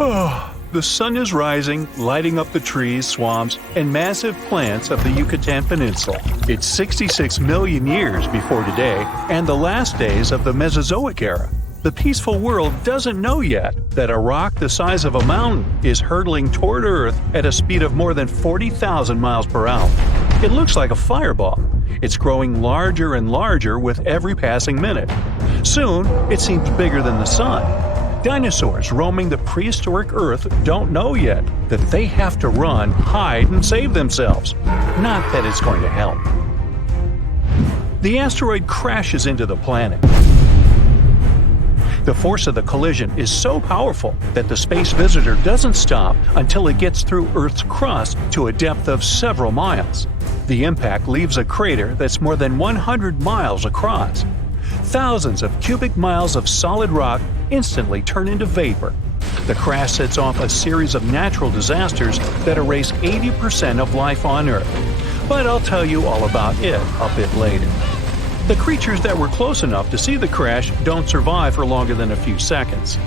Oh, the sun is rising, lighting up the trees, swamps, and massive plants of the Yucatan Peninsula. It's 66 million years before today and the last days of the Mesozoic era. The peaceful world doesn't know yet that a rock the size of a mountain is hurtling toward Earth at a speed of more than 40,000 miles per hour. It looks like a fireball. It's growing larger and larger with every passing minute. Soon, it seems bigger than the sun. Dinosaurs roaming the prehistoric Earth don't know yet that they have to run, hide, and save themselves. Not that it's going to help. The asteroid crashes into the planet. The force of the collision is so powerful that the space visitor doesn't stop until it gets through Earth's crust to a depth of several miles. The impact leaves a crater that's more than 100 miles across. Thousands of cubic miles of solid rock instantly turn into vapor. The crash sets off a series of natural disasters that erase 80% of life on Earth. But I'll tell you all about it a bit later. The creatures that were close enough to see the crash don't survive for longer than a few seconds.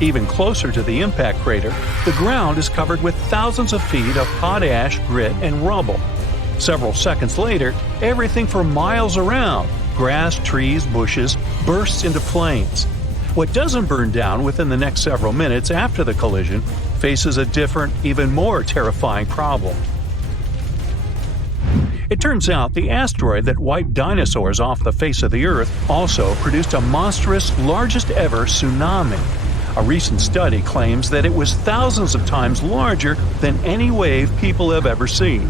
Even closer to the impact crater, the ground is covered with thousands of feet of hot ash, grit, and rubble. Several seconds later, everything for miles around, grass, trees, bushes, bursts into flames. What doesn't burn down within the next several minutes after the collision faces a different, even more terrifying problem. It turns out the asteroid that wiped dinosaurs off the face of the Earth also produced a monstrous, largest ever tsunami. A recent study claims that it was thousands of times larger than any wave people have ever seen.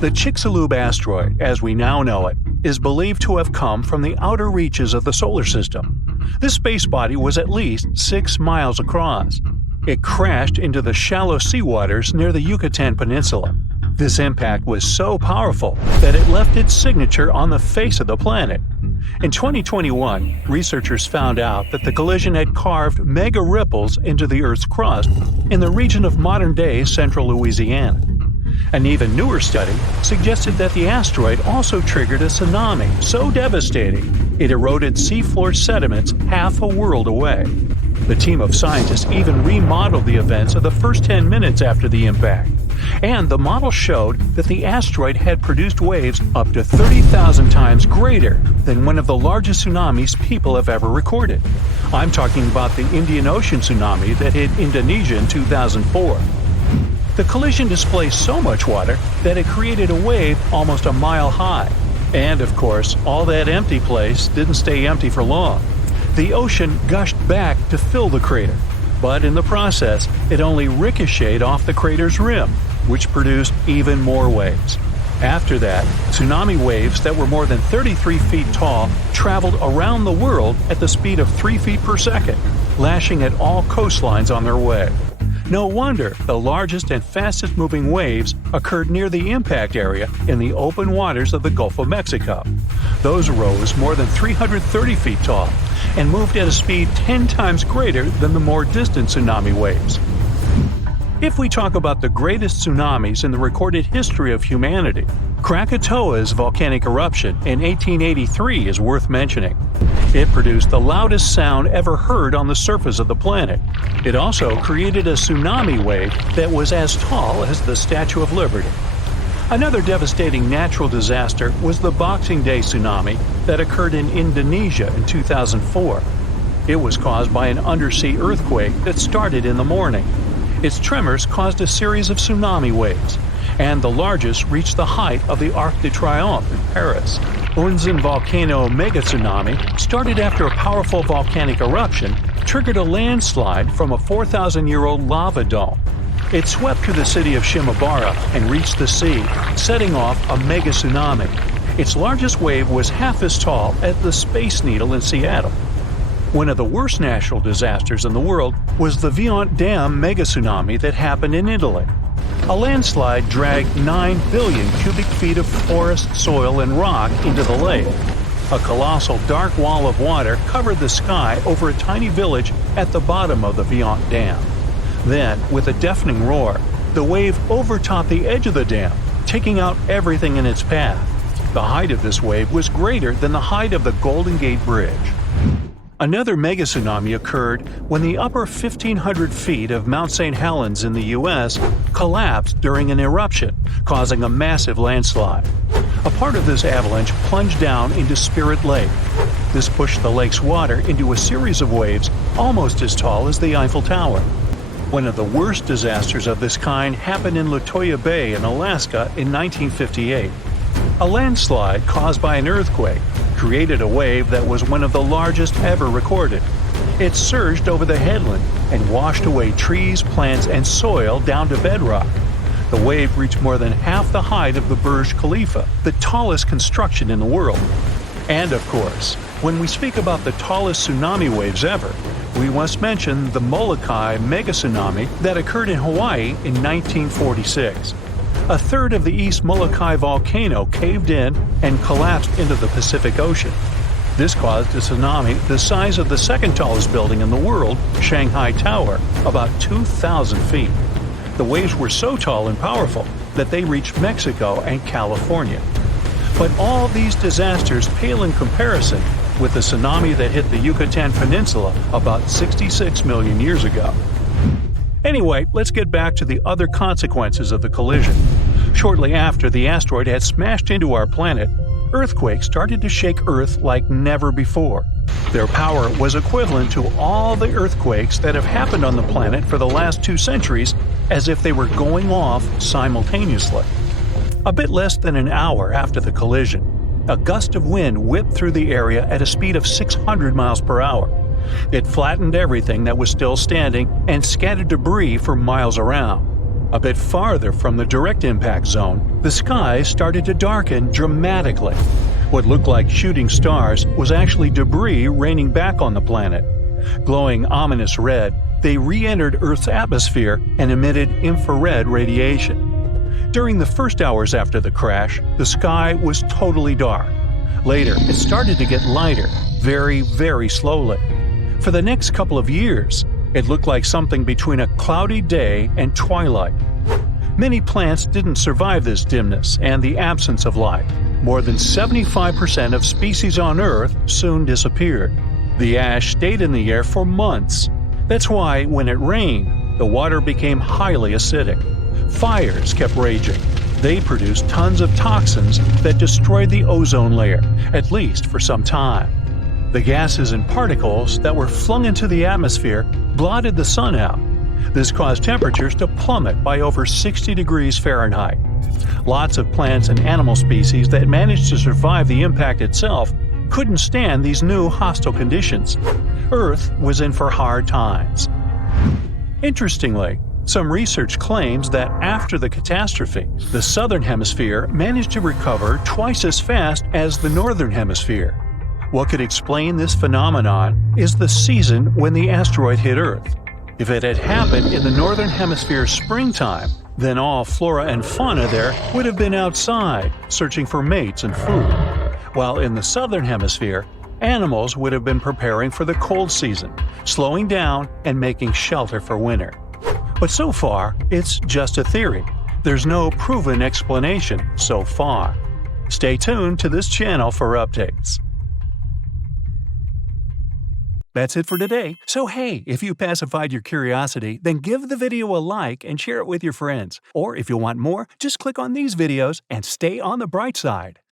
The Chicxulub asteroid, as we now know it, is believed to have come from the outer reaches of the solar system. This space body was at least 6 miles across. It crashed into the shallow seawaters near the Yucatan Peninsula. This impact was so powerful that it left its signature on the face of the planet. In 2021, researchers found out that the collision had carved mega ripples into the Earth's crust in the region of modern-day central Louisiana. An even newer study suggested that the asteroid also triggered a tsunami so devastating it eroded seafloor sediments half a world away. The team of scientists even remodeled the events of the first 10 minutes after the impact, and the model showed that the asteroid had produced waves up to 30,000 times greater than one of the largest tsunamis people have ever recorded. I'm talking about the Indian Ocean tsunami that hit Indonesia in 2004. The collision displaced so much water that it created a wave almost a mile high. And of course, all that empty place didn't stay empty for long. The ocean gushed back to fill the crater, but in the process, it only ricocheted off the crater's rim, which produced even more waves. After that, tsunami waves that were more than 33 feet tall traveled around the world at the speed of 3 feet per second, lashing at all coastlines on their way. No wonder the largest and fastest moving waves occurred near the impact area in the open waters of the Gulf of Mexico. Those rose more than 330 feet tall and moved at a speed 10 times greater than the more distant tsunami waves. If we talk about the greatest tsunamis in the recorded history of humanity, Krakatoa's volcanic eruption in 1883 is worth mentioning. It produced the loudest sound ever heard on the surface of the planet. It also created a tsunami wave that was as tall as the Statue of Liberty. Another devastating natural disaster was the Boxing Day tsunami that occurred in Indonesia in 2004. It was caused by an undersea earthquake that started in the morning. Its tremors caused a series of tsunami waves, and the largest reached the height of the Arc de Triomphe in Paris. Unzen volcano mega-tsunami started after a powerful volcanic eruption triggered a landslide from a 4,000-year-old lava dome. It swept through the city of Shimabara and reached the sea, setting off a mega-tsunami. Its largest wave was half as tall as the Space Needle in Seattle. One of the worst natural disasters in the world was the Viant Dam mega-tsunami that happened in Italy. A landslide dragged 9 billion cubic feet of forest, soil, and rock into the lake. A colossal dark wall of water covered the sky over a tiny village at the bottom of the Viant Dam. Then, with a deafening roar, the wave overtopped the edge of the dam, taking out everything in its path. The height of this wave was greater than the height of the Golden Gate Bridge. Another mega-tsunami occurred when the upper 1,500 feet of Mount St. Helens in the U.S. collapsed during an eruption, causing a massive landslide. A part of this avalanche plunged down into Spirit Lake. This pushed the lake's water into a series of waves almost as tall as the Eiffel Tower. One of the worst disasters of this kind happened in Latoya Bay in Alaska in 1958. A landslide caused by an earthquake created a wave that was one of the largest ever recorded. It surged over the headland and washed away trees, plants, and soil down to bedrock. The wave reached more than half the height of the Burj Khalifa, the tallest construction in the world. And of course, when we speak about the tallest tsunami waves ever, we must mention the Molokai mega-tsunami that occurred in Hawaii in 1946. A third of the East Molokai volcano caved in and collapsed into the Pacific Ocean. This caused a tsunami the size of the second tallest building in the world, Shanghai Tower, about 2,000 feet. The waves were so tall and powerful that they reached Mexico and California. But all these disasters pale in comparison with the tsunami that hit the Yucatan Peninsula about 66 million years ago. Anyway, let's get back to the other consequences of the collision. Shortly after the asteroid had smashed into our planet, earthquakes started to shake Earth like never before. Their power was equivalent to all the earthquakes that have happened on the planet for the last 2 centuries, as if they were going off simultaneously. A bit less than an hour after the collision, a gust of wind whipped through the area at a speed of 600 miles per hour. It flattened everything that was still standing and scattered debris for miles around. A bit farther from the direct impact zone, the sky started to darken dramatically. What looked like shooting stars was actually debris raining back on the planet. Glowing ominous red, they re-entered Earth's atmosphere and emitted infrared radiation. During the first hours after the crash, the sky was totally dark. Later, it started to get lighter, very, very slowly. For the next couple of years, it looked like something between a cloudy day and twilight. Many plants didn't survive this dimness and the absence of light. More than 75% of species on Earth soon disappeared. The ash stayed in the air for months. That's why, when it rained, the water became highly acidic. Fires kept raging. They produced tons of toxins that destroyed the ozone layer, at least for some time. The gases and particles that were flung into the atmosphere blotted the sun out. This caused temperatures to plummet by over 60 degrees Fahrenheit. Lots of plants and animal species that managed to survive the impact itself couldn't stand these new hostile conditions. Earth was in for hard times. Interestingly, some research claims that after the catastrophe, the southern hemisphere managed to recover twice as fast as the northern hemisphere. What could explain this phenomenon is the season when the asteroid hit Earth. If it had happened in the northern hemisphere springtime, then all flora and fauna there would have been outside, searching for mates and food. While in the southern hemisphere, animals would have been preparing for the cold season, slowing down and making shelter for winter. But so far, it's just a theory. There's no proven explanation so far. Stay tuned to this channel for updates. That's it for today. So hey, if you pacified your curiosity, then give the video a like and share it with your friends. Or if you want more, just click on these videos and stay on the bright side.